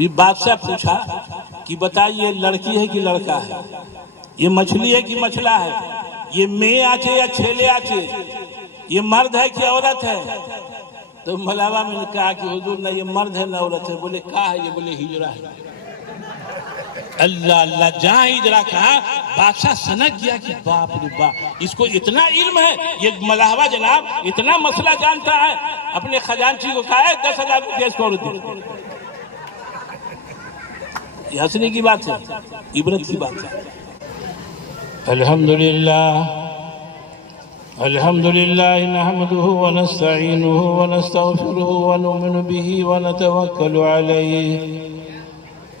یہ بادشاہ پوچھا کہ بتائیے لڑکی ہے کہ لڑکا ہے، یہ مچھلی ہے کہ مچھلا ہے، یہ میں آچے یا چھیلے آچے، یہ مرد ہے کہ عورت ہے؟ تو ملاوا میں نے کہا کہ حضور نہ یہ مرد ہے نہ عورت ہے۔ بولے کہاں ہے یہ؟ بولے ہجرا ہے۔ اللہ اللہ، جہاں ہجرا کہا بادشاہ سنک گیا کہ باپ رے باپ، اس کو اتنا علم ہے، یہ ملاوا جناب اتنا مسئلہ جانتا ہے۔ اپنے خزانچی کو کہا ہے 10,000 روپیہ اس کو اور دے۔ یہ ہنسنے کی بات ہے، عبرت کی بات ہے۔ الحمدللہ نحمده ونستعینه ونستغفره ونؤمن به ونتوکل علیہ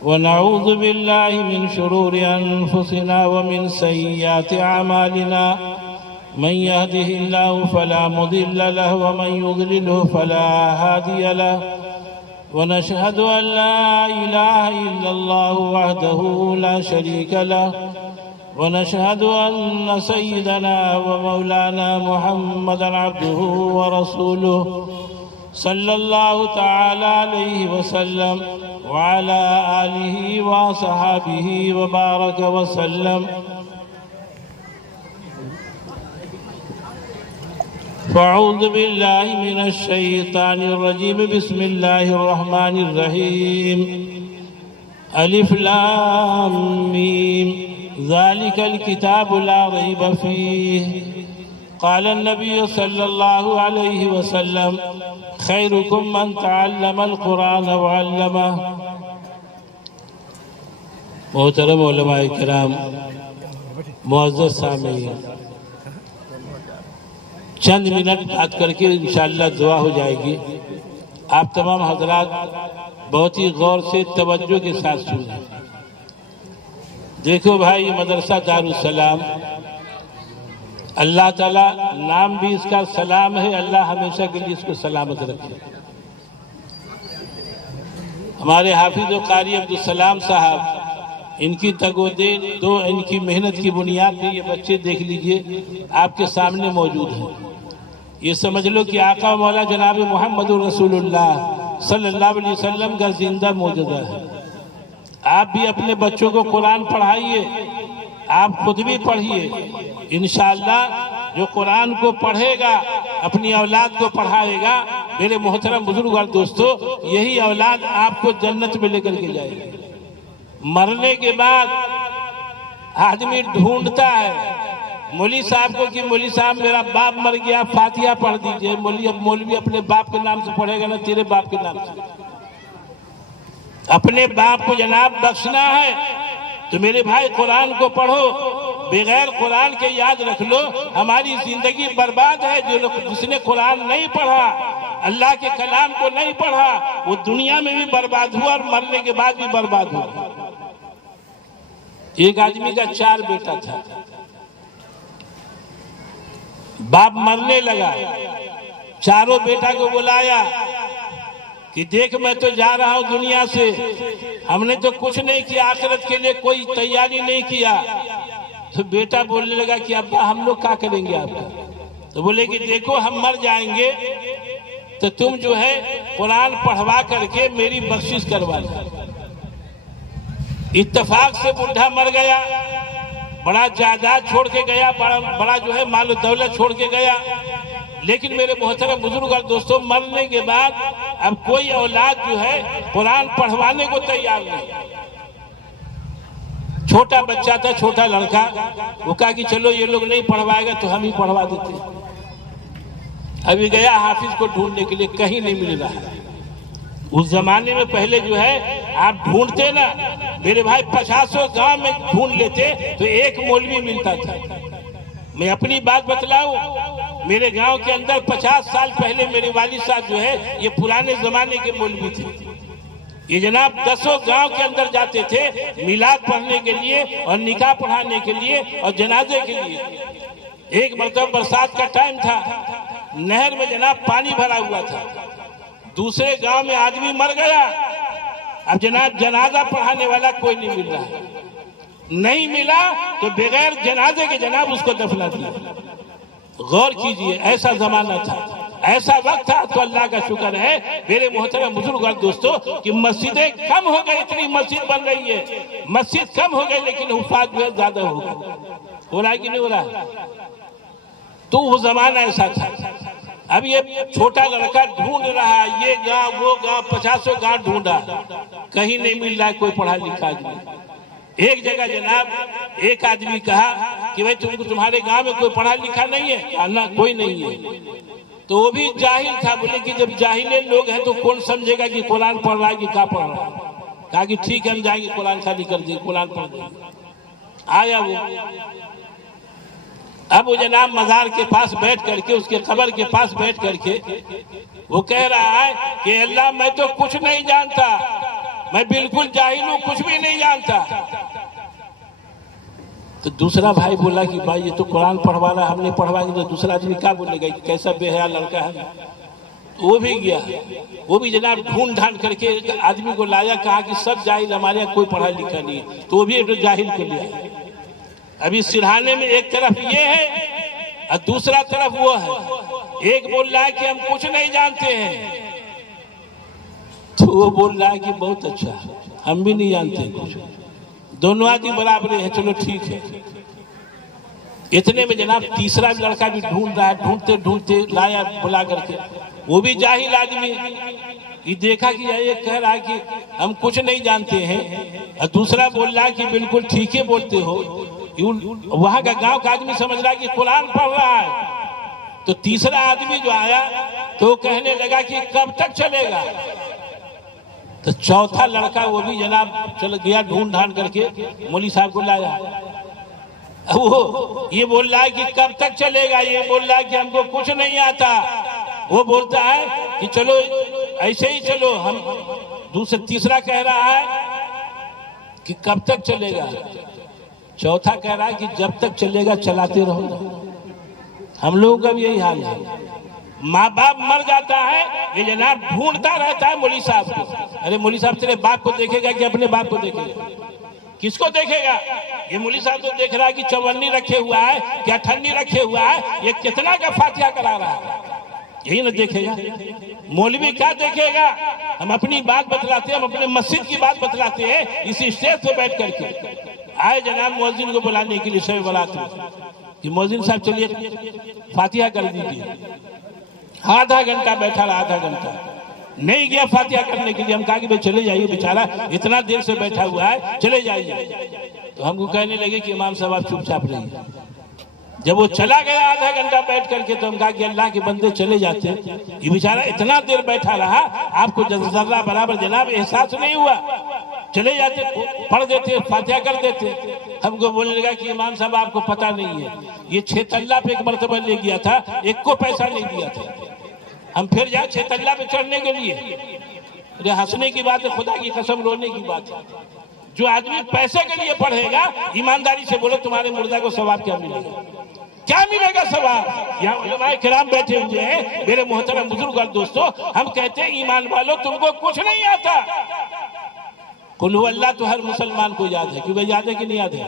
ونعوذ باللہ من شرور انفسنا ومن سیئات اعمالنا من يهده الله فلا مضل له ومن يضلله فلا هادي له ونشهد أن لا إله إلا الله وحده لا شريك له ونشهد أن سيدنا ومولانا محمدا عبده ورسوله صلى الله تعالى عليه وسلم وعلى آله وصحابه وبارك وسلم. فاعوذ بالله من الشيطان الرجيم. بسم الله الرحمن الرحيم. الف لام میم. ذلك الكتاب لا ريب فيه. قال النبي صلى الله عليه وسلم خيركم من تعلم القرآن وعلمه. محترم علماء کرام، معزز سامعین، چند منٹ بات کر کے انشاءاللہ دعا ہو جائے گی۔ آپ تمام حضرات بہت ہی غور سے توجہ کے ساتھ سنیں۔ دیکھو بھائی، یہ مدرسہ دارالسلام، اللہ تعالیٰ نام بھی اس کا سلام ہے، اللہ ہمیشہ کے لیے اس کو سلامت رکھے۔ ہمارے حافظ و قاری عبدالسلام صاحب، ان کی تگودے دو ان کی محنت کی بنیاد پہ یہ بچے دیکھ لیجئے آپ کے سامنے موجود ہیں۔ یہ سمجھ لو کہ آقا و مولا جناب محمد رسول اللہ صلی اللہ علیہ وسلم کا زندہ معجزہ ہے۔ آپ بھی اپنے بچوں کو قرآن پڑھائیے، آپ خود بھی پڑھیے۔ انشاءاللہ جو قرآن کو پڑھے گا اپنی اولاد کو پڑھائے گا، میرے محترم بزرگ اور دوستو، یہی اولاد آپ کو جنت میں لے کر کے جائے گی۔ مرنے کے بعد آدمی ڈھونڈتا ہے مولوی صاحب کو کہ مولوی صاحب میرا باپ مر گیا، فاتحہ پڑھ دیجئے۔ مولوی اپنے باپ کے نام سے پڑھے گا نہ تیرے باپ کے نام سے۔ اپنے باپ کو جناب بخشنا ہے تو میرے بھائی قرآن کو پڑھو۔ بغیر قرآن کے یاد رکھ لو ہماری زندگی برباد ہے۔ جس نے قرآن نہیں پڑھا، اللہ کے کلام کو نہیں پڑھا، وہ دنیا میں بھی برباد ہوا اور مرنے کے بعد بھی برباد ہوا۔ ایک آدمی کا 4 بیٹا تھا، باپ مرنے لگا، چاروں بیٹا کو بلایا کہ دیکھ میں تو جا رہا ہوں دنیا سے، ہم نے تو کچھ نہیں کیا، آخرت کے لیے کوئی تیاری نہیں کیا۔ تو بیٹا بولنے لگا کہ ابا ہم لوگ کیا کریں گے آپ؟ تو بولے کہ دیکھو ہم مر جائیں گے تو تم جو ہے قرآن پڑھوا کر کے میری بخشش کروا لیں۔ اتفاق سے بڈھا مر گیا، بڑا جائیداد چھوڑ کے گیا، بڑا جو ہے مال و دولت چھوڑ کے گیا، لیکن میرے محترم بزرگ اور دوستوں، مرنے کے بعد اب کوئی اولاد جو ہے قرآن پڑھوانے کو تیار نہیں۔ چھوٹا بچہ تھا، چھوٹا لڑکا، وہ کہا کہ چلو یہ لوگ نہیں پڑھوائے گا تو ہم ہی پڑھوا دیتے۔ ابھی گیا حافظ کو ڈھونڈنے کے لیے، کہیں نہیں مل رہا۔ اس زمانے میں پہلے جو ہے آپ ڈھونڈتے نا میرے بھائی 50 گاؤں میں ڈھونڈ لیتے تو ایک مولوی ملتا تھا۔ میں اپنی بات بتلاؤں، میرے گاؤں کے اندر 50 سال پہلے میرے والد صاحب جو ہے یہ پرانے زمانے کے مولوی تھے۔ یہ جناب 10 گاؤں کے اندر جاتے تھے میلاد پڑھنے کے لیے اور نکاح پڑھانے کے لیے اور جنازے کے لیے۔ ایک مرتبہ برسات کا ٹائم تھا، نہر میں جناب پانی بھرا ہوا تھا، دوسرے گاؤں میں آدمی مر گیا، اب جناب جنازہ پڑھانے والا کوئی نہیں مل رہا ہے۔ نہیں ملا تو بغیر جنازے کے جناب اس کو دفنا دیا۔ غور کیجئے، ایسا زمانہ تھا۔ ایسا وقت تھا تو اللہ کا شکر ہے میرے محترم بزرگ اور دوستوں کہ مسجدیں کم ہو گئی، اتنی مسجد بن رہی ہے، مسجد کم ہو گئی لیکن حفاظ جو ہے زیادہ ہو گئے. ہو رہا ہے کہ نہیں ہو رہا؟ تو وہ زمانہ ایسا تھا. اب یہ چھوٹا لڑکا ڈھونڈ رہا ہے، یہ گاؤں وہ گاؤں 50 گاؤں ڈھونڈا، کہیں نہیں مل رہا ہے کوئی پڑھا لکھا آدمی. ایک جگہ جناب ایک آدمی کہا کہ بھائی تمہارے گاؤں میں کوئی پڑھا لکھا نہیں ہے؟ نہ کوئی نہیں ہے. تو وہ بھی جاہل تھا. بولے کہ جب جاہل لوگ ہیں تو کون سمجھے گا کہ قرآن پڑھ رہا ہے کہ کیا پڑھ رہا ہے. کہا کہ ٹھیک ہے ہم جائیں گے قرآن خالی کر دیں، قرآن پڑھ دیں. آیا وہ. اب وہ جناب مزار کے پاس بیٹھ کر کے، اس کے قبر کے پاس بیٹھ کر کے وہ کہہ رہا ہے کہ اللہ میں تو کچھ نہیں جانتا، میں بالکل جاہل ہوں، کچھ بھی نہیں جانتا. تو دوسرا بھائی بولا کہ بھائی یہ تو قرآن پڑھوا رہا، ہم نے پڑھوا گے تو دوسرا آدمی کیا بولے گا کہ کیسا بے حیا لڑکا ہے. وہ بھی گیا، وہ بھی جناب ڈھونڈ ڈھانڈ کر کے آدمی کو لایا، کہا کہ سب جاہل، ہمارے یہاں کوئی پڑھا لکھا نہیں ہے. تو وہ بھی ایک جاہل کو لیا. ابھی سرہانے میں ایک طرف یہ ہے اور دوسرا طرف وہ ہے. ایک بول رہا ہے کہ ہم کچھ نہیں جانتے ہیں، تو وہ بول رہا ہے کہ بہت اچھا ہم بھی نہیں جانتے کچھ. دونوں آدمی برابر ہیں، چلو ٹھیک ہے. اتنے میں جناب تیسرا لڑکا بھی ڈھونڈ رہا ہے، ڈھونڈتے ڈھونڈتے لایا بلا کر کے. وہ بھی جاہل آدمی، یہ دیکھا کہ یہ کہہ رہا ہے کہ ہم کچھ نہیں جانتے ہیں، اور دوسرا بول رہا ہے کہ بالکل ٹھیک ہے بولتے ہو. وہاں کا گاؤں کا آدمی سمجھ رہا ہے کہ قرآن پڑھ رہا ہے. تو تیسرا آدمی جو آیا تو کہنے لگا کہ کب تک چلے گا. تو چوتھا لڑکا وہ بھی جناب چل گیا ڈھونڈ ڈھانڈ کر کے مولوی صاحب کو لایا. وہ یہ بول رہا ہے کہ کب تک چلے گا، یہ بول رہا ہے کہ ہم کو کچھ نہیں آتا. وہ بولتا ہے کہ چلو ایسے ہی چلو. ہم تیسرا کہہ رہا ہے کہ کب تک چلے گا. چوتھا کہہ رہا ہے کہ جب تک چلے گا چلاتے رہو. ہم لوگوں کا بھی یہی حال ہے. ماں باپ مر جاتا ہے، یہ جناب ڈھونڈتا رہتا ہے مولوی صاحب کو. ارے مولوی صاحب تیرے باپ کو دیکھے گا کہ اپنے باپ کو دیکھے گا؟ کس کو دیکھے گا؟ یہ مولوی صاحب تو دیکھ رہا ہے کہ 54 رکھے ہوا ہے کہ 58 رکھے ہوا ہے، یہ کتنا کا فاتحہ کرا رہا ہے. یہی نہ دیکھے گا. مولوی کیا دیکھے گا؟ ہم اپنی بات بتلاتے ہیں، ہم اپنے مسجد کی بات بتلاتے ہیں اسی اسٹیج سے بیٹھ کر کے. آئے جناب مؤذن کو بلانے کے لیے شب برات کہ مؤذن صاحب چلیے فاتحہ کر دیجیے. آدھا گھنٹہ بیٹھا رہا، آدھا گھنٹہ نہیں گیا فاتحہ کرنے کے لیے. ہم کہا کہ بھائی چلے جائیے، بیچارہ اتنا دیر سے بیٹھا ہوا ہے، چلے جائیے. تو ہم کو کہنے لگے کہ امام صاحب آپ چپ چاپ رہیے. جب وہ چلا گیا آدھا گھنٹہ بیٹھ کر کے تو ہم کہا کہ اللہ کے بندے چلے جاتے. یہ بیچارہ اتنا دیر بیٹھا رہا، آپ کو ذرہ برابر جناب احساس نہیں ہوا. چلے جاتے، پڑھ دیتے، فاتحہ کر دیتے. ہم کو بولنے لگا کہ امام صاحب آپ کو پتہ نہیں ہے، یہ 6 تلہ پہ ایک مرتبہ لے گیا تھا، ایک کو پیسہ نہیں دیا تھا. ہم پھر جائیں 6 تلہ پہ چڑھنے کے لیے. ارے ہنسنے کی بات ہے، خدا کی قسم رونے کی بات ہے. جو آدمی پیسے کے لیے پڑھے گا، ایمانداری سے بولو تمہارے مردہ کو ثواب کیا ملے گا؟ کیا ملے گا ثواب؟ یہاں علماء کرام بیٹھے ہوئے ہیں میرے محترم بزرگ اور دوستوں. ہم کہتے ہیں ایمان والو تم کو کچھ نہیں آتا. قل هو اللہ تو ہر مسلمان کو یاد ہے. کیونکہ یاد ہے کہ نہیں یاد ہے؟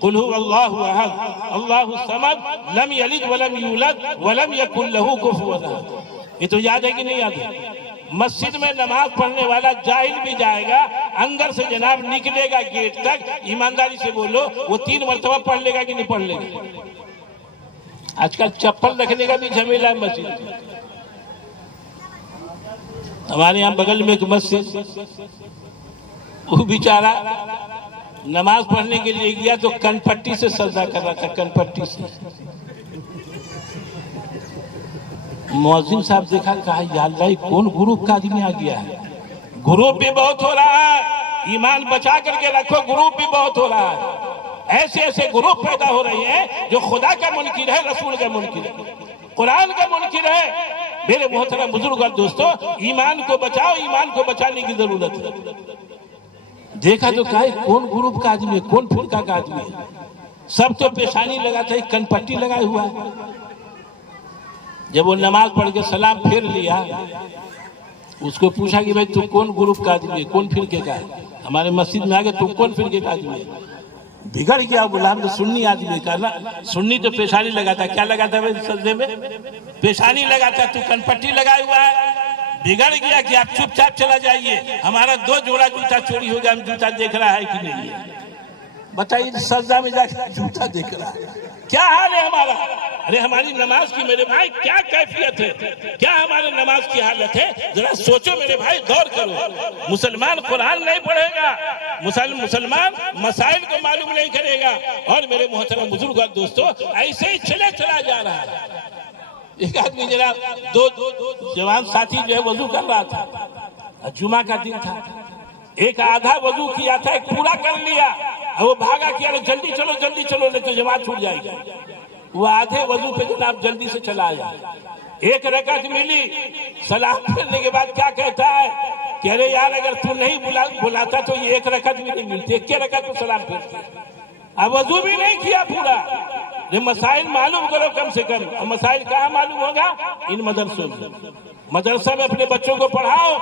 قل هو اللہ احد اللہ الصمد لم یلد ولم یولد ولم یکن له کفوا احد. یہ تو یاد ہے کہ نہیں یاد ہے؟ مسجد میں نماز پڑھنے والا جاہل بھی جائے گا، اندر سے جناب نکلے گا گیٹ تک، ایمانداری سے بولو وہ 3 مرتبہ پڑھ لے گا کہ نہیں پڑھ لے گا؟ آج کل چپل رکھنے کا بھی جھمیلا ہے مسجد. ہمارے یہاں بغل میں ایک مسجد، وہ بیچارہ نماز پڑھنے کے لیے گیا تو کن پٹی سے سجدہ کر رہا تھا، کن پٹی سے. مؤذن صاحب دیکھا، کہا یا اللہ کون گروپ کا آدمی آ گیا ہے. گروپ بھی بہت ہو رہا ہے، ایمان بچا کر کے رکھو، گروپ بھی بہت ہو رہا ہے. ایسے ایسے گروپ پیدا ہو رہے ہیں جو خدا کا منکر ہے، رسول کا منکر ہے، قرآن کا منکر ہے. میرے محترم بزرگ اور دوستو، ایمان کو بچاؤ، ایمان کو بچانے کی ضرورت ہے. دیکھا تو کہا کون گروپ کا آدمی ہے، کون فرقہ کا آدمی ہے. سب تو پیشانی لگا تھا، کن پٹی لگائے ہوا ہے. جب وہ نماز پڑھ کے سلام پھیر لیا، اس کو پوچھا کہ بھائی تو کون گروپ کا آدمی ہے، کون فرقے کا ہے؟ ہمارے مسجد میں آگے تو کون فرقے کا آدمی ہے؟ بگڑ گیا غلام تو سنی آدمی کا نا. سنی تو پیشانی لگاتا, کیا لگاتا ہے سجدے میں؟ پیشانی لگاتا. تو کنپٹی لگائے ہوا ہے. بگڑ گیا کہ آپ چپ چاپ چلا جائیے, ہمارا 2 جوڑا جوتا چوری ہو گیا, ہم جوتا دیکھ رہا ہے کہ نہیں ہے؟ بتائیے سجدہ میں جا کے جوتا دیکھ رہا ہے, کیا حال ہے ہمارا؟ ارے ہماری نماز کی میرے بھائی کیا کیفیت ہے, کیا ہمارے نماز کی حالت ہے؟ ذرا سوچو میرے بھائی, غور کرو. مسلمان قرآن نہیں پڑھے گا, مسلمان مسائل کو معلوم نہیں کرے گا, اور میرے محترم بزرگ اور دوستو ایسے ہی چلا جا رہا ہے. ایک آدمی جناب 2 جوان ساتھی جو ہے وضو کر رہا تھا, جمعہ کا دن تھا. ایک آدھا وضو کیا تھا, ایک پورا کر لیا, وہ بھاگا کیا جلدی چلو نہیں تو جماعت چھوٹ جائے گی. وہ آدھے وضو پہ جناب جلدی سے چلا آیا. 1 رکعت ملی, سلام پھیرنے کے بعد کیا کہتا ہے کہ ارے یار اگر تو نہیں بلاتا تو یہ 1 رکعت بھی نہیں ملتی. 1 رکعت پہ سلام پھیرتے, اب وضو بھی نہیں کیا پورا. یہ مسائل معلوم کرو کم سے کم. اور مسائل کہاں معلوم ہوگا؟ ان مدرسوں میں. مدرسہ میں اپنے بچوں کو پڑھاؤ,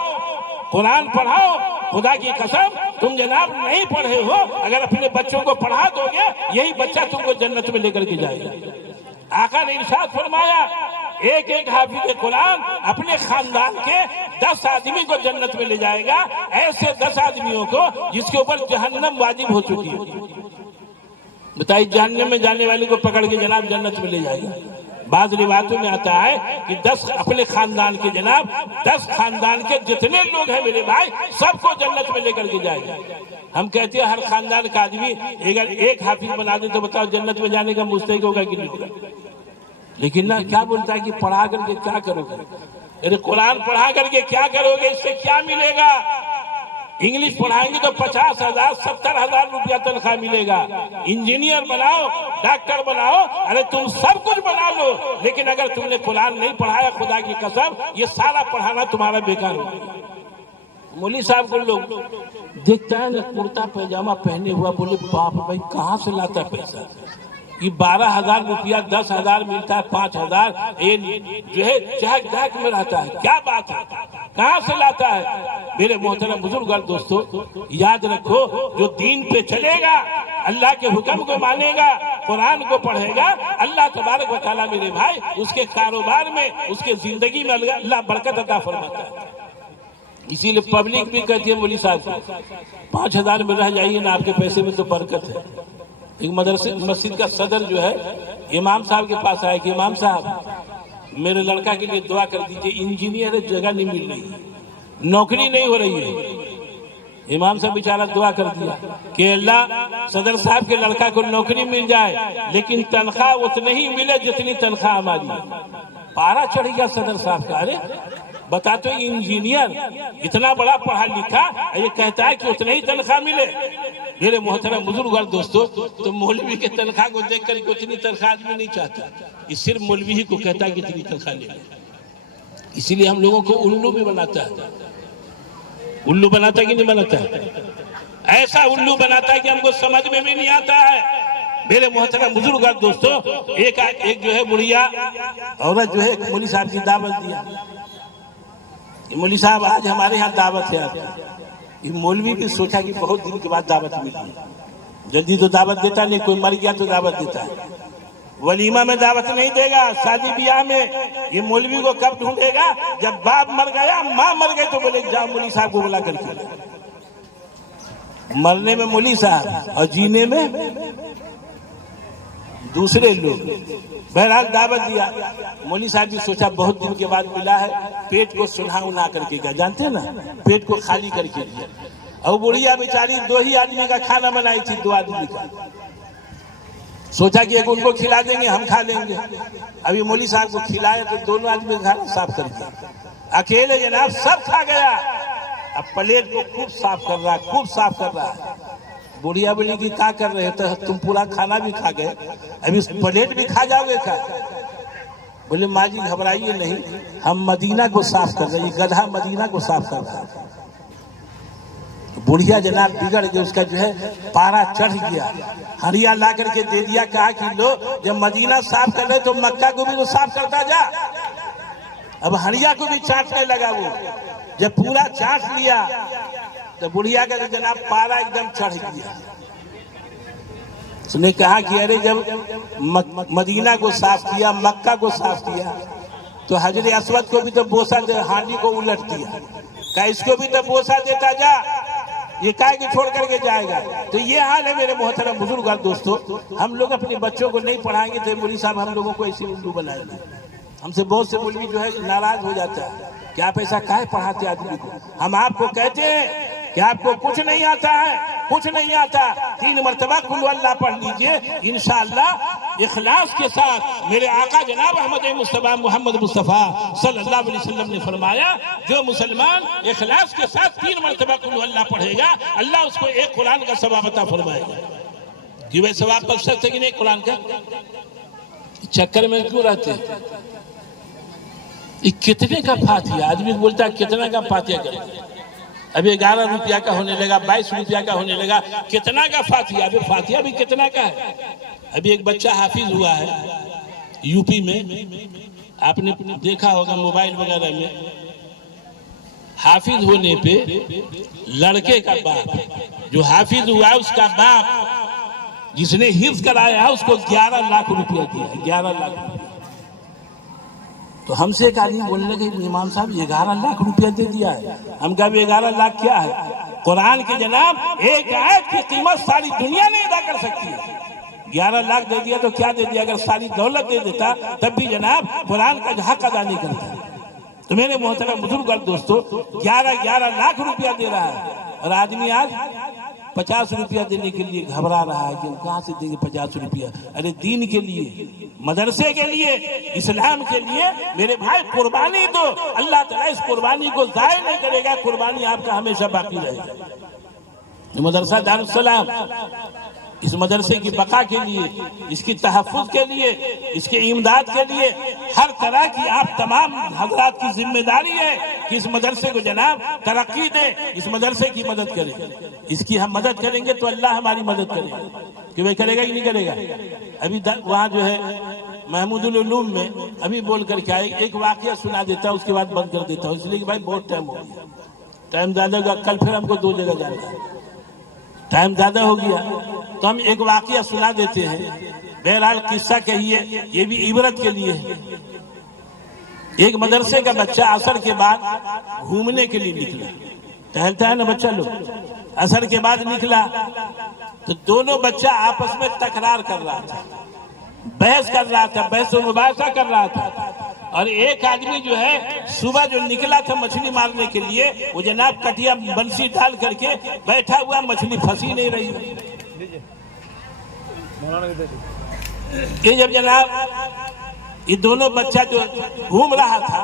قرآن پڑھاؤ. خدا کی قسم تم جناب نہیں پڑھے ہو, اگر اپنے بچوں کو پڑھا دو گے یہی بچہ تم کو جنت میں لے کر کے جائے گا. آقا نے ارشاد فرمایا ایک حافظ قرآن اپنے خاندان کے 10 آدمی کو جنت میں لے جائے گا, ایسے 10 آدمیوں کو جس کے اوپر جہنم واجب ہو چکی ہے. بتائیے جہنم میں جانے والے کو پکڑ کے جناب جنت میں لے جائے گا. بعض روایتوں میں آتا ہے کہ 10 اپنے خاندان کے جناب 10 خاندان کے جتنے لوگ ہیں میرے بھائی سب کو جنت میں لے کر کے جائے گا. ہم کہتے ہیں ہر خاندان کا آدمی اگر ایک حافظ بنا دے تو بتاؤ جنت میں جانے کا مستحق ہوگا کہ نہیں ہوگا؟ لیکن نہ کیا بولتا ہے کہ پڑھا کر کے کیا کرو گے؟ ارے قرآن پڑھا کر کے کیا کرو گے؟ اس سے کیا ملے گا؟ انگلش پڑھائیں گے تو 50,000 70,000 روپیہ تنخواہ ملے گا. انجینئر بناؤ, ڈاکٹر بناؤ, ارے تم سب کچھ بنا لو, لیکن اگر تم نے قرآن نہیں پڑھایا خدا کی قسم یہ سارا پڑھانا تمہارا بیکار ہو. مولوی صاحب کو لوگ دیکھتا ہے نا کرتا پیجامہ پہنے ہوا, بولے باپ بھائی کہاں سے لاتا ہے پیسہ؟ یہ 12,000 روپیہ 10,000 ملتا ہے, 5,000 یہ جو ہے چہک دہک میں رہتا ہے. کیا بات ہے, کہاں سے لاتا ہے؟ میرے محترم بزرگ اور دوستو یاد رکھو, جو دین پہ چلے گا, اللہ کے حکم کو مانے گا, قرآن کو پڑھے گا, اللہ تبارک و تعالیٰ میرے بھائی اس کے کاروبار میں, اس کے زندگی میں اللہ برکت عطا فرماتا ہے. اسی لیے پبلک بھی کہتی ہے مولوی صاحب 5,000 میں رہ جائیے نا, آپ کے پیسے میں تو برکت ہے. ایک مسجد کا صدر جو ہے امام صاحب کے پاس آیا کہ امام صاحب میرے لڑکا کے لیے دعا کر دیجئے, انجینئر جگہ نہیں مل رہی, نوکری نہیں ہو رہی ہے. امام صاحب بیچارہ دعا کر دیا کہ اللہ صدر صاحب کے لڑکا کو نوکری مل جائے, لیکن تنخواہ اتنی ہی ملے جتنی تنخواہ ہماری. پارا چڑھ گیا صدر صاحب کا. ارے بتا تو انجینئر اتنا بڑا پڑھا لکھا یہ کہتا ہے کہ اتنا ہی تنخواہ ملے. میرے محترم بزرگ اور دوستو تو مولوی کے تنخواہ کو دیکھ کر اتنی تنخواہ آدمی نہیں چاہتا, یہ صرف مولوی ہی کو کہتا ہے کہ اتنی تنخواہ لے. اسی لیے ہم لوگوں کو الو بھی بناتا ہے. الو بناتا ہے کہ نہیں بناتا ہے؟ ایسا الو بناتا ہے کہ ہم کو سمجھ میں بھی نہیں آتا ہے. میرے محترم بزرگ اور دوستو ایک جو ہے بڑھیا عورت جو ہے مولوی صاحب کی دعوت دیا. مولوی صاحب آج ہمارے ہاں دعوت ہے آپ کی. یہ مولوی بھی سوچا کہ بہت دن کے بعد دعوت ملی ہے, جلدی تو دعوت دیتا نہیں, کوئی مر گیا تو دعوت دیتا ہے. ولیمہ میں دعوت نہیں دے گا, شادی بیاہ میں. یہ مولوی کو کب ڈھونڈے گا؟ جب باپ مر گیا, ماں مر گئے تو بولے جاؤ مولوی صاحب کو بلا کر کے. مرنے میں مولوی صاحب اور جینے میں دوسرے لوگ. بہرحال دعوت دیا. مولوی صاحب بھی سوچا بہت دن کے بعد ملا ہے, پیٹ کو سنہا کر کے گیا, جانتے ہیں نا, پیٹ کو خالی کر کے دیا. اور بڑھیا بیچاری 2 ہی آدمی کا کھانا بنائی تھی, 2 آدمی کا. سوچا کہ ایک ان کو کھلا دیں گے, ہم کھا لیں گے. ابھی مولوی صاحب کو کھلایا تو دونوں آدمی کھانا صاف کر دیا. اکیلے جناب سب کھا گیا. اب پلیٹ کو خوب صاف کر رہا ہے. بڑھیا بولی کہ کیا کر رہے تو تم پورا کھانا بھی کھا گئے, ابھی پلیٹ بھی کھا جاؤ گے کیا؟ بولے ماں جی گھبرائیے نہیں, ہم مدینہ کو صاف کر رہے ہیں, گدھا مدینہ کو صاف کر رہا ہے. بڑھیا جناب بگڑ گیا, اس کا جو ہے پارا چڑھ گیا. ہریا لا کر کے دے دیا, کہا کہ لو جب مدینہ صاف کر رہے تو مکہ کو بھی تو صاف کرتا جا. اب ہریا کو بھی چاٹنے لگا. وہ جب پورا چاٹ لیا تو بڑھیا کا جناب پارا ایک دم چڑھ گیا. اس نے کہا کہ ارے جب مدینہ کو صاف کیا، مکہ کو صاف کیا، تو حجر اسود کو بھی تو بوسہ دے، ہانڈی کو الٹ دیا، کہا اس کو بھی تو بوسہ دیتا جا، یہ کائے کہ چھوڑ کر کے جائے گا۔ تو یہ حال ہے میرے محترم بزرگ اور دوستو، ہم لوگ اپنے بچوں کو نہیں پڑھائیں گے تو مولوی صاحب ہم لوگوں کو ایسی اردو بنائیں گے۔ ہم سے بہت سے مولوی جو ہے ناراض ہو جاتا ہے کہ آپ ایسا کائے پڑھاتے آدمی کو۔ ہم آپ کو کہتے ہیں کہ آپ کو کچھ نہیں آتا ہے، کچھ نہیں آتا، 3 مرتبہ قل اللہ پڑھ لیجئے، انشاءاللہ اخلاص کے ساتھ۔ میرے آقا جناب احمد مصطفیٰ محمد مصطفیٰ صلی اللہ علیہ وسلم نے فرمایا جو مسلمان اخلاص کے ساتھ 3 مرتبہ قل اللہ پڑھے گا، اللہ اس کو 1 قرآن کا ثواب عطا فرمائے گا۔ کہ وہ ثواب پڑھ سکتے کہ نہیں قرآن کا؟ چکر میں کیوں رہتے ہیں؟ یہ کتنے کا فاتحہ؟ آدمی بولتا ہے کتنا کا فاتحہ کرتے؟ ابھی 11 روپیہ کا ہونے لگا، 22 روپیہ کا ہونے لگا، کتنا کا فاتحہ؟ ابھی فاتحہ بھی کتنا کا ہے؟ ابھی ایک بچہ حافظ ہوا ہے یو پی میں، آپ نے دیکھا ہوگا موبائل وغیرہ میں، حافظ ہونے پہ لڑکے کا باپ جو حافظ ہوا ہے اس کا باپ جس نے حفظ کرایا ہے اس کو 11 لاکھ روپیہ دیا ہے، 11 لاکھ روپیہ۔ تو ہم سے ایک آدمی بولنے لگے امام صاحب 11 لاکھ روپیہ دے دیا ہے۔ ہم کہا 11 لاکھ کیا ہے؟ قرآن کے جناب ایک آیت کی قیمت ساری دنیا نہیں ادا کر سکتی ہے۔ 11 لاکھ دے دیا تو کیا دے دیا؟ اگر ساری دولت دے دیتا تب بھی جناب قرآن کا حق ادا نہیں کرتا۔ تو میرے محترم بزرگ اور دوستو 11 لاکھ روپیہ دے رہا ہے، اور آدمی آج 50 روپیہ دینے کے لیے گھبرا رہا ہے کہ کہاں سے دیں گے 50 روپیہ؟ ارے دین کے لیے، مدرسے کے لیے، اسلام کے لیے میرے بھائی قربانی دو، اللہ تعالیٰ اس قربانی کو ضائع نہیں کرے گا، قربانی آپ کا ہمیشہ باقی رہے گا۔ مدرسہ دارالسلام اس مدرسے کی بقا کے لیے، اس کی تحفظ کے لیے، اس کے امداد کے لیے ہر طرح کی آپ تمام حضرات کی ذمہ داری ہے کہ اس مدرسے کو جناب ترقی دیں، اس مدرسے کی مدد کریں۔ اس کی ہم مدد کریں گے تو اللہ ہماری مدد کرے گا، کہ وہ کرے گا کہ نہیں کرے گا؟ ابھی وہاں جو ہے محمود العلوم میں ابھی بول کر کے آئے، ایک واقعہ سنا دیتا ہوں اس کے بعد بند کر دیتا ہوں، اس لیے کہ بھائی بہت ٹائم ہو گیا، ٹائم زیادہ ہوگا، کل پھر ہم کو 2 جگہ جانا ہے، ٹائم زیادہ ہو گیا تو ہم ایک واقعہ سنا دیتے ہیں۔ بہرحال قصہ کہیے، یہ بھی عبرت کے لیے ہے۔ ایک مدرسے کا بچہ عصر کے بعد گھومنے کے لیے نکلا، ٹہلتا ہے نا بچہ لوگ، عصر کے بعد نکلا تو دونوں بچہ آپس میں تکرار کر رہا تھا، بحث کر رہا تھا، بحث و مباحثہ کر رہا تھا۔ اور ایک آدمی جو ہے صبح جو نکلا تھا مچھلی مارنے کے لیے، وہ جناب کٹیا بنسی ڈال کر کے بیٹھا ہوا، مچھلی پھنسی نہیں رہی۔ یہ جب جناب یہ دونوں بچہ جو گھوم رہا تھا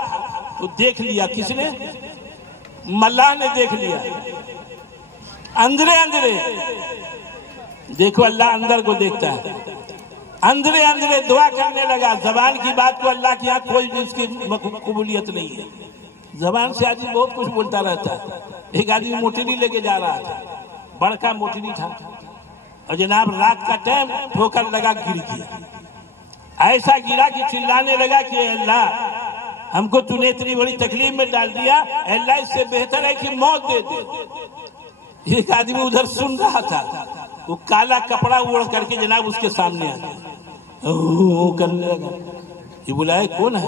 تو دیکھ لیا، کس نے؟ ملاح نے دیکھ لیا، اندرے اندرے دیکھو اللہ اندر کو دیکھتا ہے، اندرے اندرے دعا کرنے لگا۔ زبان کی بات کو اللہ کی یہاں کوئی بھی اس کی قبولیت نہیں ہے، زبان سے آدمی بہت کچھ بولتا رہتا ہے۔ ایک آدمی موٹری لے کے جا رہا تھا، بڑکا موٹری تھا، اور جناب رات کا ٹائم ٹھوکر لگا، گر گیا، ایسا گرا کہ چلانے لگا کہ اللہ ہم کو تو نے اتنی بڑی تکلیف میں ڈال دیا، اللہ اس سے بہتر ہے کہ موت دے دے۔ ایک آدمی ادھر سن رہا تھا، وہ کالا کپڑا اوڑھ کر کے جناب اس کے سامنے آ گیا، کرنے لگا۔ یہ بولا ہے کون ہے؟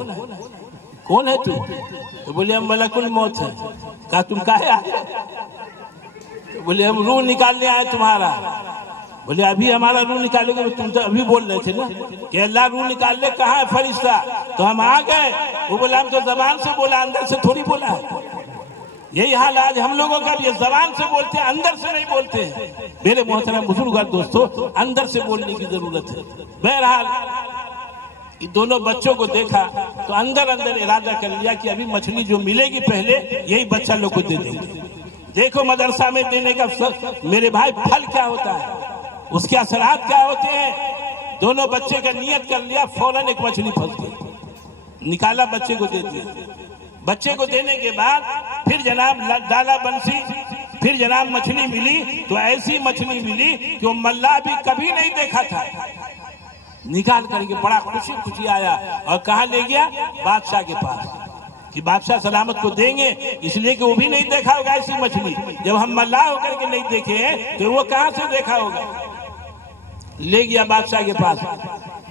کون ہے تو بولے ہم ملک الموت ہے۔ کہا تم کاہے آئے؟ بولے ہم روح نکالنے آئے تمہارا۔ بولے ابھی ہمارا روح نکالے گا؟ تم تو ابھی بول رہے تھے نا کہ اللہ روح نکال لے، کہاں ہے فرشتہ؟ تو ہم آ گئے۔ وہ بولا ہم تو زبان سے بولا، اندر سے تھوڑی بولا ہے۔ یہی حال آج ہم لوگوں کا بھی، زبان سے بولتے ہیں، اندر سے نہیں بولتے ہیں۔ میرے محترم بزرگ اور دوستو اندر سے بولنے کی ضرورت ہے۔ بہرحال دونوں بچوں کو دیکھا تو اندر اندر ارادہ کر لیا کہ ابھی مچھلی جو ملے گی پہلے یہی بچہ لوگ کو دے دیں گے۔ دیکھو مدرسہ میں دینے کا میرے بھائی پھل کیا ہوتا ہے، اس کے اثرات کیا ہوتے ہیں۔ دونوں بچے کا نیت کر لیا، فوراً ایک مچھلی پھنس گئی، نکالا بچے کو دے دیا۔ بچے کو دینے کے بعد پھر جناب ڈالا بنسی، پھر جناب مچھلی ملی تو ایسی مچھلی ملی کہ وہ ملاح بھی کبھی نہیں دیکھا تھا۔ نکال کر کے بڑا خوشی خوشی آیا اور کہاں لے گیا؟ بادشاہ کے پاس، کہ بادشاہ سلامت کو دیں گے، اس لیے کہ وہ بھی نہیں دیکھا ہوگا ایسی مچھلی۔ جب ہم ملاح ہو کر کے نہیں دیکھے ہیں تو وہ کہاں سے دیکھا ہوگا؟ لے گیا بادشاہ کے پاس.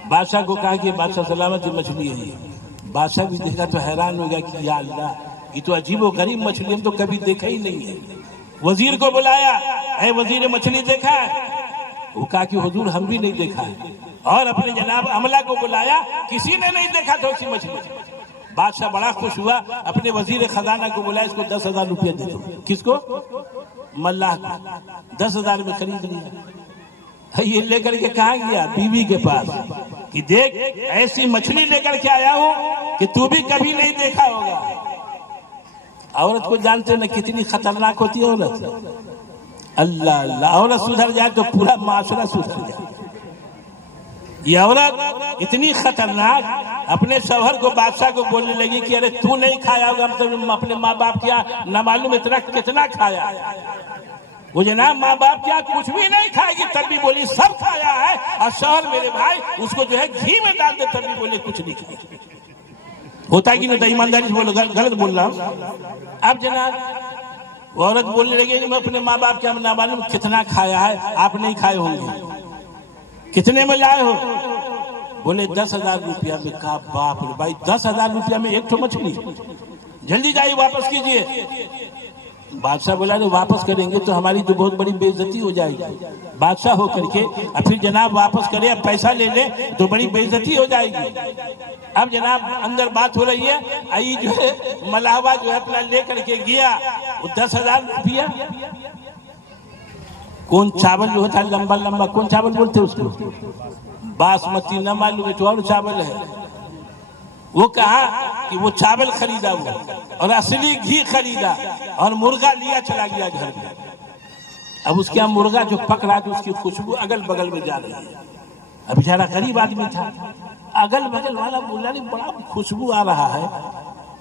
بادشاہ کو کہا کہ بادشاہ سلامت یہ مچھلی ہے. یہ بادشاہ بھی دیکھا تو حیران ہو گیا کہ یا اللہ یہ تو عجیب و غریب مچھلی ہم تو کبھی دیکھا ہی نہیں ہے. وزیر کو بلایا, اے وزیر مچھلی دیکھا ہے؟ وہ کہا کہ حضور ہم بھی نہیں دیکھا ہے. اور اپنے جناب عملہ کو بلایا, کسی نے نہیں دیکھا تھا اسی مچھلی. بادشاہ بڑا خوش ہوا, اپنے وزیر خزانہ کو بلایا, اس کو 10,000 روپیہ دے دو. کس کو؟ ملاح کو. 10,000 میں خرید لیا. یہ لے کر کے کہاں گیا؟ بیوی کے پاس, کہ دیکھ ایسی مچھلی لے کر کے آیا ہوں کہ تو بھی کبھی نہیں دیکھا ہوگا. عورت کو جانتے نا کتنی خطرناک ہوتی ہے عورت. اللہ اللہ, عورت سدھر جائے تو پورا معاشرہ سدھر جائے. یہ عورت اتنی خطرناک, اپنے شوہر کو بادشاہ کو بولنے لگی کہ ارے تو نہیں کھایا ہوگا, ہم اپنے ماں باپ کیا نہ معلوم اتنا کتنا کھایا. وہ جناب ماں باپ کیا کچھ بھی نہیں کھائے گی, تب بھی بولی سب کھایا ہے. اور شوہر میرے بھائی اس کو جو ہے گھی میں ڈال دے, تب بھی بولے کچھ نہیں کھایا. ہوتا کہ نہیں, ایمانداری سے بولو, غلط بول رہا ہوں. اب جناب وہ عورت بولنے لگی کہ میں اپنے ماں باپ کے نہ معلوم کتنا کھایا ہے, آپ نہیں کھائے ہوں گے. کتنے میں لائے ہو؟ بولے 10,000 روپیہ میں. کہا باپ رے بھائی 10,000 روپیہ میں ایک تو مچھلی, جلدی جائیے واپس کیجئے. بادشاہ بولا جو واپس کریں گے تو ہماری تو بہت بڑی بے عزتی ہو جائے گی. بادشاہ ہو کر کے اب پھر جناب واپس کرے, اب پیسہ لے لے تو بڑی بے عزتی ہو جائے گی. اب جناب اندر بات ہو رہی ہے, آئی جو ہے ملاحہ جو ہے اپنا لے کر کے گیا. وہ 10,000 روپیہ, کون چاول جو ہوتا ہے لمبا لمبا, کون چاول بولتے ہیں اس کو؟ باسمتی نہ معلوم ہے تو اور چاول ہے. وہ کہا کہ وہ چاول خریدا ہوا اور اصلی گھی خریدا اور مرغا لیا چلا گیا گھر میں. اب اس کے یہاں مرغا جو پک رہا تو اس کی خوشبو اگل بگل میں جا رہی ہے. اب بیچارہ غریب آدمی تھا, اگل بگل والا بولا نہیں بڑا خوشبو آ رہا ہے,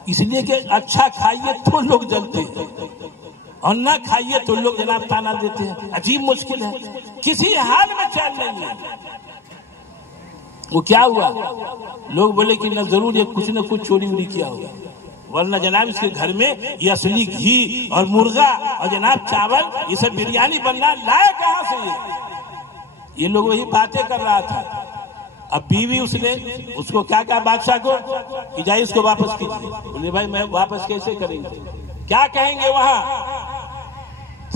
اس لیے کہ اچھا کھائیے تو لوگ جلتے ہیں اور نہ کھائیے تو لوگ جناب تانا دیتے ہیں. عجیب مشکل ہے, کسی حال میں چین نہیں ہے. وہ کیا ہوا؟ لوگ بولے کہ نہ ضرور یہ کچھ نہ کچھ چوری ووری کیا ہوگا, ورنہ جناب اس کے گھر میں یہ اصلی گھی اور مرغا اور جناب چاول یہ سب بریانی بننا لائے کہاں سے؟ یہ لوگ وہی باتیں کر رہا تھا. اب بیوی اس نے اس کو کیا کہا بادشاہ کو کہ جائے اس کو واپس کیجیے. بولے بھائی میں واپس کیسے کریں گے, کیا کہیں گے وہاں؟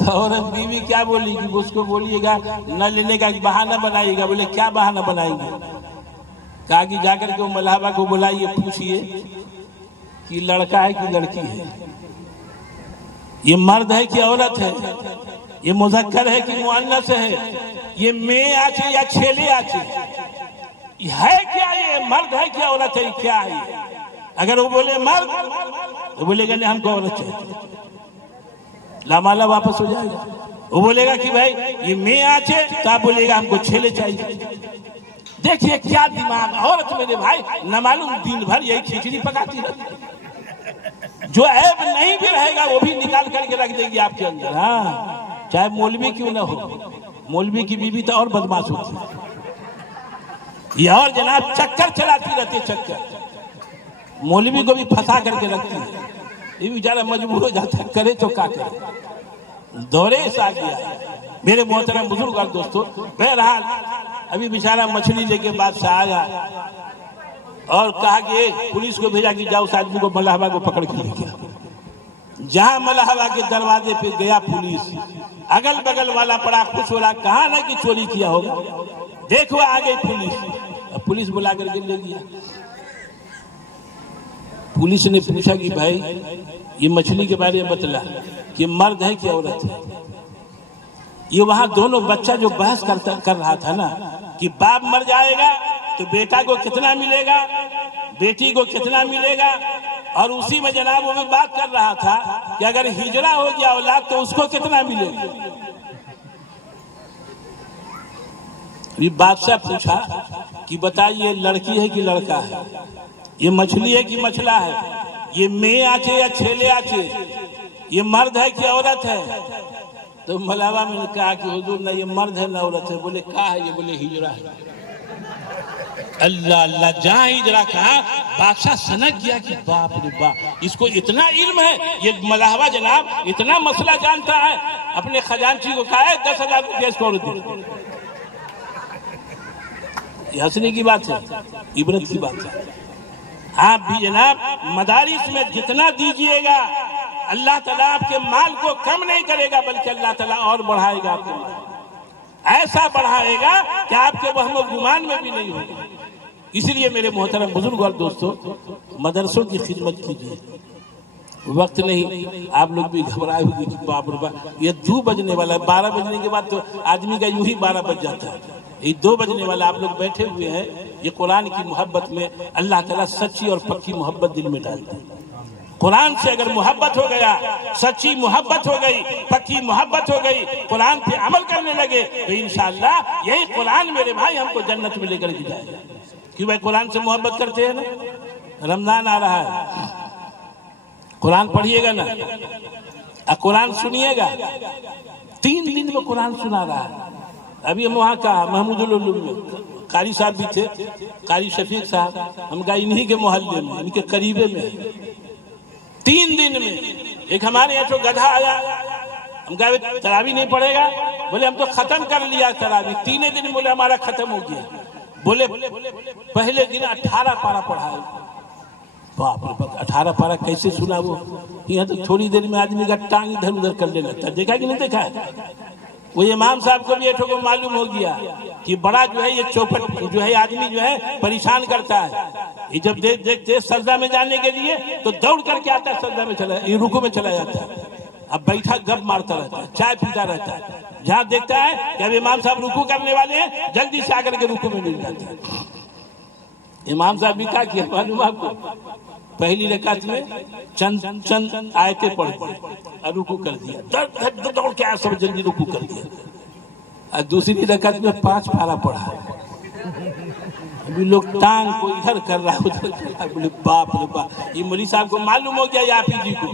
عورت بیوی کیا بولی کہ اس کو بولیے گا نہ لینے کا بہانہ بنائیے گا. بولے کیا بہانہ بنائیں گے؟ کہا کہ جا کر کے ملاحہ کو بلائیے, پوچھئے کہ لڑکا ہے کہ لڑکی ہے, یہ مرد ہے کہ عورت ہے, یہ مذکر ہے کہ مؤنث ہے, یہ میں آچے یا چھیلے آچے ہے, کیا یہ مرد ہے کہ عورت ہے, کیا ہے؟ اگر وہ بولے مرد تو بولے گا نہیں ہم کو عورت چاہیے, لامالا واپس ہو جائے گا. وہ بولے گا کہ بھائی یہ میں آچے تو آپ بولے گا ہم کو چھیلے چاہیے. دیکھئے کیا دماغ, عورت میرے بھائی نہ معلوم دن بھر یہی کھچڑی پکاتی ہے, جو عیب نہیں بھی رہے گا وہ بھی نکال کر کے رکھ دے گی آپ کے اندر. ہاں چاہے مولوی کیوں نہ ہو, مولوی کی بیوی تو اور بدماش ہوتی ہے, یہ اور جناب چکر چلاتی رہتی ہے, چکر مولوی کو بھی پھنسا کر کے رکھتی ہے. یہ بیچارہ مجبور ہو جاتا ہے, کرے تو کیا کرے, دورے اس آ گیا. میرے محترم بزرگ اور دوستو, بہرحال ابھی بیچارہ مچھلی لے کے بادشاہ آیا اور کہا کہ پولیس کو بھیجا کہ جاؤ اس آدمی کو ملاحہ کو پکڑ کے لے گیا. جہاں ملاحہ کے دروازے پہ گیا پولیس, اگل بگل والا پڑا خوش ہو رہا, کہاں نہ کہ چوری کیا ہوگا, دیکھو آ گئی پولیس. پولیس بلا کر کے لے گیا. پولیس نے پوچھا کہ بھائی یہ مچھلی کے بارے میں بتلا کہ مرد ہے کہ عورت ہے. یہ وہاں دونوں بچہ جو بحث کر رہا تھا نا کہ باپ مر جائے گا تو بیٹا کو کتنا ملے گا, بیٹی کو کتنا ملے گا, اور اسی میں جناب وہ بھی بات کر رہا تھا کہ اگر ہجرہ ہو گیا اولاد تو اس کو کتنا ملے گا. یہ بادشاہ پوچھا کہ بتائیے لڑکی ہے کہ لڑکا ہے, یہ مچھلی ہے کہ مچھلا ہے, یہ میں آچے یا چھیلے آچے, یہ مرد ہے کہ عورت ہے؟ تو ملاحہ میں نے کہا کہ حضور نہ یہ مرد ہے نہ عورت ہے. بولے کہاں ہے؟ یہ بولے ہجرہ ہے. اللہ اللہ, جہاں ہجرہ کہا بادشاہ سنک گیا کہ باپ رے باپ, اس کو اتنا علم ہے, یہ ملاحہ جناب اتنا مسئلہ جانتا ہے. اپنے خزانچی کو کہا ہے 10,000 روپیہ اس کو اور دے. یہ ہنسنے کی بات ہے، عبرت کی بات ہے۔ آپ بھی جناب مدارس میں جتنا دیجئے گا اللہ تعالیٰ آپ کے مال کو کم نہیں کرے گا، بلکہ اللہ تعالیٰ اور بڑھائے گا، آپ کو ایسا بڑھائے گا کہ آپ کے وہم و گمان میں بھی نہیں ہوگا۔ اس لیے میرے محترم بزرگ اور دوستو، مدرسوں کی خدمت کیجیے۔ وقت نہیں، آپ لوگ بھی گھبرائے ہوئے کہ باپ رے باپ یہ 2 بجنے والا ہے، 12 بجنے کے بعد تو آدمی کا یوں ہی 12 بج جاتا ہے، یہ 2 بجنے والا آپ لوگ بیٹھے ہوئے ہیں۔ یہ قرآن کی محبت میں اللہ تعالیٰ سچی اور پکی محبت دل میں ڈالتا ہے۔ قرآن سے اگر محبت ہو گیا، سچی محبت ہو گئی، پکی محبت ہو گئی، قرآن پہ عمل کرنے لگے تو انشاءاللہ یہی قرآن میرے بھائی ہم کو جنت میں لے کر کے جائے گا۔ کیوں بھائی قرآن سے محبت کرتے ہیں نا؟ رمضان آ رہا ہے، قرآن پڑھیے گا نا، قرآن سنیے گا۔ 3 دن میں قرآن سنا رہا ہے۔ ابھی ہم وہاں کا محمود العلوم میں قاری صاحب بھی تھے، قاری شفیق صاحب، ہم کہا انہی کے محلے میں، ان کے قریبے میں 3 دن میں ایک ہمارے یہاں تو گدھا آیا، ہم کہا تراویح نہیں پڑھے گا؟ بولے ہم تو ختم کر لیا تراویح، 3 دن بولے ہمارا ختم ہو گیا۔ بولے پہلے دن 18 پارہ پڑھا ہے۔ باپ رے باپ، 18 پارہ کیسے سنا وہ؟ یہاں تو تھوڑی دیر میں آدمی کا ٹانگ ادھر ادھر کرنے لگتا ہے، دیکھا کہ نہیں دیکھا ہے؟ وہ امام صاحب کو بھی ایٹھو کو معلوم ہو گیا کہ بڑا جو ہے یہ چوپٹ جو ہے آدمی جو ہے پریشان کرتا ہے۔ یہ جب دیکھتے سجدہ میں جانے کے لیے تو دوڑ کر کے آتا ہے، سجدہ میں چلا، یہ رکوع میں چلا جاتا ہے، اب بیٹھا گپ مارتا رہتا ہے، چائے پیتا رہتا ہے۔ جہاں دیکھتا ہے کہ اب امام صاحب رکوع کرنے والے ہیں، جلدی سے آ کر کے رکوع میں مل جاتا ہے۔ امام صاحب بھی کہا کیا معلوم آپ کو؟ پہلی رکعت میں چند آیتیں پڑھ دی اور رکوع کر دیا، دوڑ کے آیا سب جلدی رکوع کر دیا۔ اور دوسری رکعت میں 5 پارہ پڑھا۔ ابھی لوگ ٹانگ کو ادھر کر رہا ادھر کر رہا، بولے باپ رے باپ، یہ مولوی صاحب کو معلوم ہو گیا یا آپ جی کو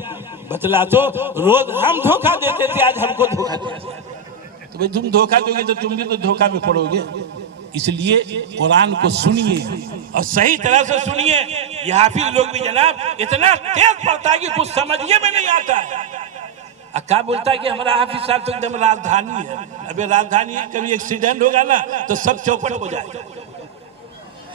بتلا تو روز ہم دھوکہ دیتے تھے، آج ہم کو دھوکہ دیتے۔ تو بھئی تم دھوکہ دو گے تو تم بھی تو دھوکہ میں پڑو گے۔ اس لیے قرآن کو سنیے اور صحیح طرح سے سنیے۔ یہ حافظ لوگ بھی جناب اتنا تیز پڑھتا ہے کہ کچھ سمجھیے میں نہیں آتا ہے۔ کیا بولتا ہے کہ ہمارا حافظ صاحب تو ایک دم راجدھانی ہے، ابھی راجدھانی کبھی ایکسیڈنٹ ہوگا نا تو سب چوپٹ ہو جائے گا،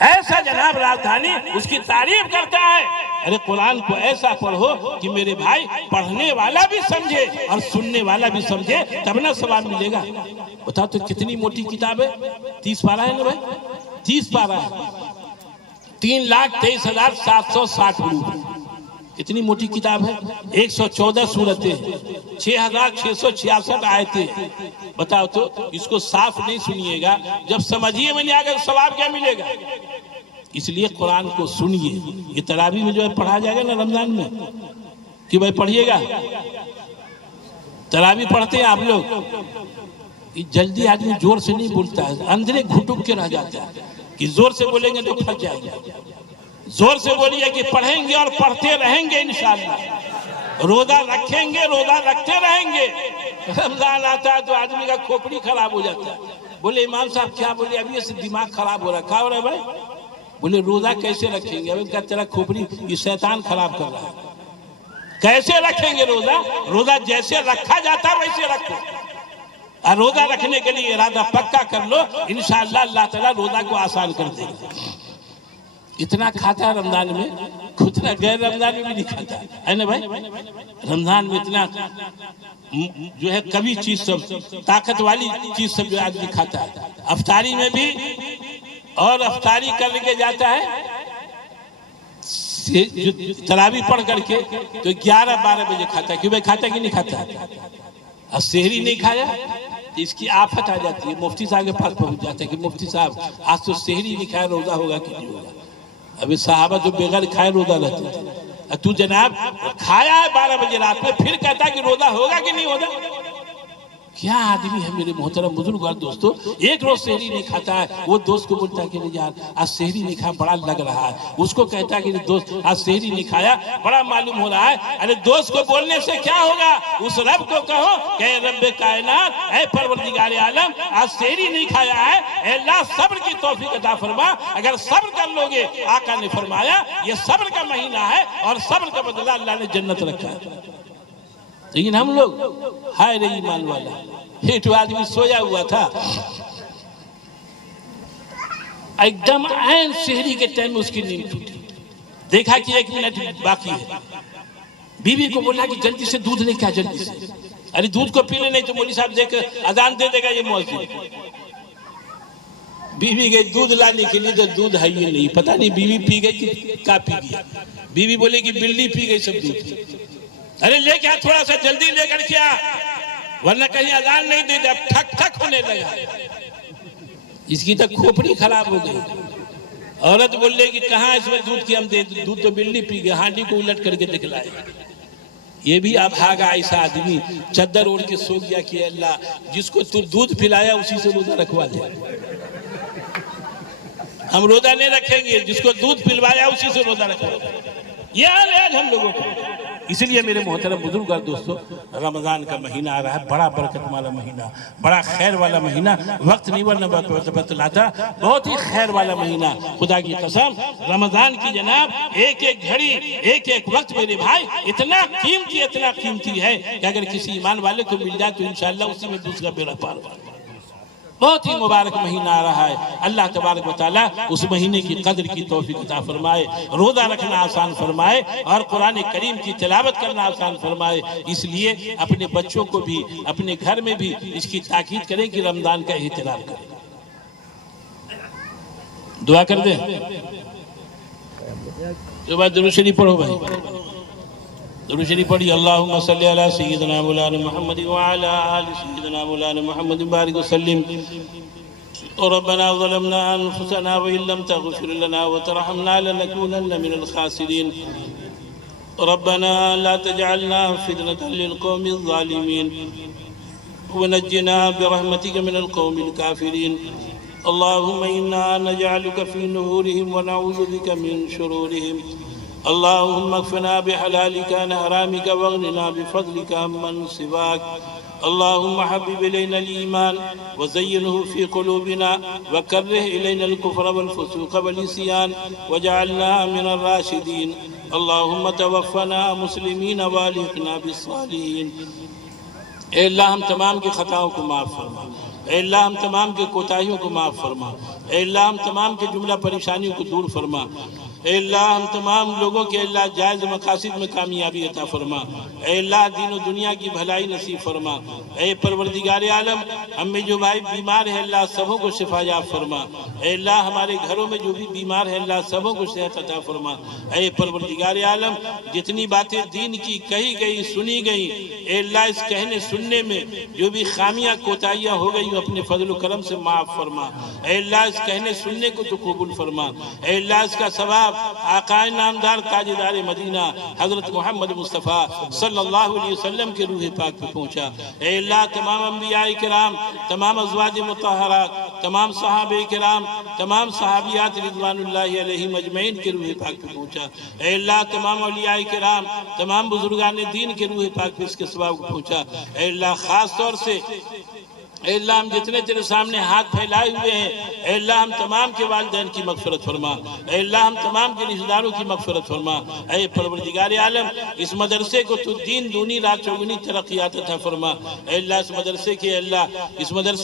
ایسا جناب راجدھانی اس کی تعریف کرتا ہے۔ ارے قرآن کو ایسا پڑھو کہ میرے بھائی پڑھنے والا بھی سمجھے اور سننے والا بھی سمجھے، تب نہ ثواب ملے گا۔ بتا تو کتنی موٹی کتاب ہے، 30 پارہ ہے نا بھائی، 30 پارہ ہے، 3,23,760 حروف، کتنی موٹی کتاب ہے، 114 سورتیں، 6,666 آیتیں۔ بتاؤ تو اس کو صاف نہیں سنیے گا، جب سمجھیے میں نہیں آگا ثواب کیا ملے گا؟ اس لیے قرآن کو سنیے۔ یہ تراویح میں جو ہے پڑھا جائے گا نا رمضان میں، کہ بھائی پڑھیے گا، تراویح پڑھتے ہیں آپ لوگ، جلدی آدمی زور سے نہیں بولتا ہے، اندرے گھٹک کے رہ جاتا ہے کہ زور سے بولیں گے تو پھنس جائے گا۔ زور سے بولیے کہ پڑھیں گے اور پڑھتے رہیں گے انشاءاللہ، روزہ رکھیں گے، روزہ رکھتے رہیں گے۔ رمضان آتا ہے تو آدمی کا کھوپڑی خراب ہو جاتا ہے، بولے امام صاحب کیا بولے؟ ابھی سے دماغ خراب ہو رہا ہے، کیا ہو رہا ہے بھائی؟ بولے روزہ کیسے رکھیں گے؟ ابھی کہا تیرا کھوپڑی یہ شیطان خراب کر رہا ہے، کیسے رکھیں گے روزہ؟ روزہ جیسے رکھا جاتا ہے ویسے رکھو، اور روزہ رکھنے کے لیے ارادہ پکا کر لو، انشاءاللہ اللہ تعالیٰ روزہ کو آسان کر دے گا۔ اتنا کھاتا ہے رمضان میں، اتنا غیر رمضان میں بھی نہیں کھاتا ہے نا بھائی؟ رمضان میں اتنا جو ہے کبھی چیز سب طاقت والی چیز سب جو آدمی کھاتا ہے، افطاری میں بھی، اور افطاری کر کے جاتا ہے تراویح پڑھ کر کے تو 11-12 بجے کھاتا ہے۔ کیوں بھائی کھاتا ہے کہ نہیں کھاتا؟ اور سحری نہیں کھایا تو اس کی آفت آ جاتی ہے، مفتی صاحب کے پاس پہنچ جاتا ہے کہ مفتی صاحب آج تو سحری نہیں کھایا، روزہ ہوگا کہ نہیں ہوگا؟ ابھی صحابہ جو بغیر کھائے روزہ رہتے تھے، تو جناب کھایا ہے 12 بجے رات میں، پھر کہتا ہے کہ روزہ ہوگا کہ نہیں ہوگا؟ کیا آدمی ہے میرے محترم بزرگ اور دوستو؟ ایک روز سحری نہیں کھاتا ہے، وہ دوست کو بولتا ہے کہ یار آج سحری نہیں کھایا، بڑا لگ رہا ہے، اس کو کہتا ہے کہ دوست آج سحری نہیں کھایا، بڑا معلوم ہو رہا ہے۔ ارے دوست کو بولنے سے کیا ہوگا؟ اس رب کو کہو کہ اے رب کائنات، اے پروردگار عالم، آج سحری نہیں کھایا ہے، اے اللہ صبر کی توفیق عطا فرما۔ اگر صبر کر لو گے، آقا نے فرمایا یہ صبر کا مہینہ ہے اور صبر کا بدلہ اللہ نے جنت رکھا ہے۔ لیکن ہم لوگ ہائے رے ایمان والا، ایک آدمی سویا ہوا تھا، ایک دم عین سحری کے ٹائم میں اس کی نیند ٹوٹی، دیکھا کہ 1 منٹ باقی ہے، بیوی کو بولا کہ جلدی سے دودھ لے کے آ، جلدی سے، ارے دودھ کو پی لے نہیں تو مولوی صاحب دیکھ اذان دے دے گا یہ مؤذن۔ بیوی گئی دودھ لانے کے لیے تو دودھ ہے یہ نہیں، پتہ نہیں بیوی پی گئی کہ کیا پی گیا، بیوی بولے کہ بلی پی گئی سب دودھ، ارے لے کے آ تھوڑا سا جلدی لے کر کے آ ورنہ کہیں اذان نہیں دے دے، اب ٹھک ٹھک ہونے لگا، اس کی تو کھوپڑی خراب ہو گئی۔ عورت بول رہی کہ کہاں اس میں دودھ کی ہم دے، دودھ تو بلی پی گئی، ہانڈی کو الٹ کر کے دکھلائے۔ یہ بھی ابھاگا ایسا آدمی چادر اوڑھ کے سو گیا کہ اللہ جس کو تو دودھ پلایا اسی سے روزہ رکھوا دے، ہم روزہ نہیں رکھیں گے، جس کو دودھ پلوایا اسی سے روزہ رکھوا دے۔ یہ حال ہے آج ہم لوگوں کو۔ اس لیے میرے محترم بزرگ اور دوستو، رمضان کا مہینہ آ رہا ہے، بڑا برکت والا مہینہ، بڑا خیر والا مہینہ، وقت نہیں ورنہ بتلاتا، بہت ہی خیر والا مہینہ۔ خدا کی قسم رمضان کی جناب ایک ایک گھڑی، ایک ایک وقت میرے بھائی اتنا قیمتی ہے کہ اگر کسی ایمان والے کو مل جائے تو انشاءاللہ اسی میں دوسرا بیڑا پار ہوگا۔ بہت ہی مبارک مہینہ آ رہا ہے، اللہ تبارک و تعالیٰ اس مہینے کی قدر کی توفیق عطا فرمائے، روزہ رکھنا آسان فرمائے اور قرآن کریم کی تلاوت کرنا آسان فرمائے۔ اس لیے اپنے بچوں کو بھی اپنے گھر میں بھی اس کی تاکید کریں کہ رمضان کا احترام کریں۔ دعا کر دیں، جو بات درود شریف پڑھو بھائی، درود شریف پڑھی۔ اللہم صلی علی سیدنا مولانا محمد وعلی آل سیدنا مولانا محمد بارک وسلم۔ ربنا ظلمنا انفسنا وإن لم تغفر لنا وترحمنا لنكونن من الخاسرين ربنا لا تجعلنا فتنة للقوم الظالمين ونجنا برحمتك من القوم الكافرين اللهم إنا نجعلك في نهورهم ونعوذ بك من شرورهم اللهم اكفنا بحلالك عن حرامك واغننا بفضلك عمن سواك اللهم حبب إلينا الإيمان وزينه في قلوبنا وكره إلينا الكفر والفسوق والعصيان واجعلنا من الراشدين اللهم توفنا مسلمين والحقنا بالصالحين۔ اے اللہ ہم تمام کی خطاؤں کو معاف فرما، اے اللہ ہم تمام کی کوتاہیوں کو معاف فرما، اے اللہ ہم تمام کے جملہ پریشانیوں کو دور فرما، اے اللہ ہم تمام لوگوں کے اللہ جائز مقاصد میں کامیابی عطا فرما، اے اللہ دین و دنیا کی بھلائی نصیب فرما، اے پروردگار عالم ہم میں جو بھائی بیمار ہے اللہ سبوں کو شفا یاب فرما، اے اللہ ہمارے گھروں میں جو بھی بیمار ہے اللہ سبوں کو صحت عطا فرما، اے پروردگار عالم جتنی باتیں دین کی کہی گئی سنی گئی اے اللہ اس کہنے سننے میں جو بھی خامیاں کوتاہیاں ہو گئی اپنے فضل و کرم سے معاف فرما، اے اللہ اس کہنے سننے کو تو قبول فرما، اے اللہ اس کا ثواب آقا نامدار تاجدار مدینہ حضرت محمد مصطفیٰ صلی اللہ علیہ وسلم کے روح پاک پہ پہنچا، اے اللہ تمام انبیاء کرام، تمام ازواج مطہرات، تمام صحابہ کرام، تمام صحابیات رضوان اللہ علیہم اجمعین کے روح پاک پہ پہنچا، اے اللہ تمام اولیاء کرام، تمام بزرگان دین کے روح پاک پہ اس کے ثواب کو پہنچا، اے اللہ خاص طور سے اے اللہ ہم جتنے تیرے سامنے ہاتھ پھیلائے ہوئے ہیں اے اللہ ہم تمام کے والدین کی مغفرت فرما، اے اللہ ہم تمام کے رشتہ داروں کی مغفرت فرما، اے پروردگار عالم اس مدرسے کو تو دین دونی رات چوگنی ترقیات عطا فرما، اے اللہ اس مدرسے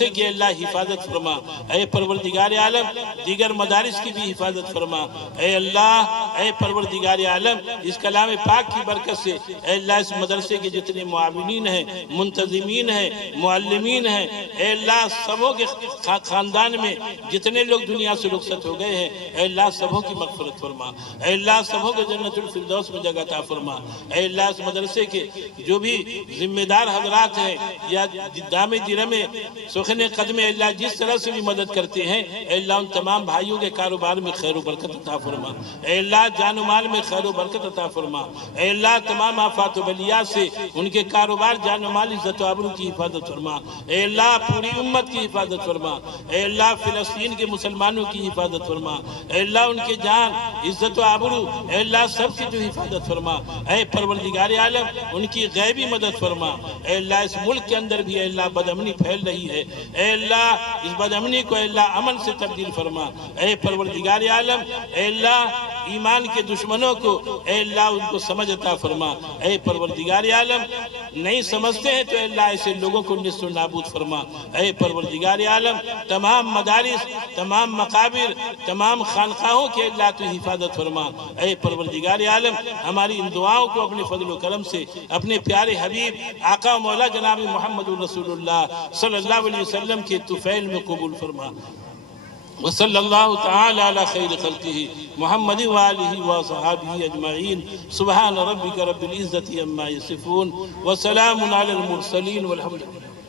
کی اللہ حفاظت فرما، اے پروردگار عالم دیگر مدارس کی بھی حفاظت فرما، اے اللہ اے پروردگار عالم اس کلام پاک کی برکت سے اے اللہ اس مدرسے کے جتنے معاونین ہیں، منتظمین ہیں، معلمین ہیں، اے اللہ سبوں کے خاندان میں جتنے لوگ دنیا سے رخصت ہو گئے ہیں اے اللہ سبوں کی مغفرت فرما، اے اللہ سبوں کو جنت الفردوس میں جگہ عطا فرما، اے اللہ اس مدرسے کے جو بھی ذمہ دار حضرات ہیں یا دام درم سخن قدم اے اللہ جس طرح سے بھی مدد کرتے ہیں اے اللہ ان تمام بھائیوں کے کاروبار میں خیر و برکت عطا فرما، اے اللہ جان و مال میں خیر و برکت عطا فرما، اے اللہ تمام آفات و بلیات سے ان کے کاروبار جان و مال عزت و آبرو کی حفاظت فرما، اے اللہ پوری امت کی حفاظت فرما، اے اللہ فلسطین کے مسلمانوں کی حفاظت فرما، اے اللہ ان کے جان عزت و آبرو اے اللہ سب کی تو حفاظت فرما، اے پروردگار عالم ان کی غیبی مدد فرما، اے اللہ اس ملک کے اندر بھی اے اللہ بدامنی پھیل رہی ہے اے اللہ اس بدامنی کو اے اللہ امن سے تبدیل فرما، اے پروردگار عالم اے اللہ ایمان کے دشمنوں کو اے اللہ ان کو سمجھ عطا فرما۔ اے پروردگار عالم نہیں سمجھتے ہیں تو اے اللہ ایسے لوگوں کو نصف و نابود فرما۔ اے پروردگار عالم تمام مدارس، تمام مقابر، تمام خانقاہوں کے اللہ تو حفاظت فرما۔ اے پروردگار عالم ہماری ان دعاؤں کو اپنے فضل و کرم سے اپنے پیارے حبیب آقا و مولا جناب محمد رسول اللہ صلی اللہ علیہ وسلم کے طفیل میں قبول فرما۔ وصلی اللہ تعالی علی خیر خلقہ محمد وآلہ وصحابہ اجمعین۔ سبحان ربک رب العزت عما یصفون وسلام علی المرسلین والحمد للہ۔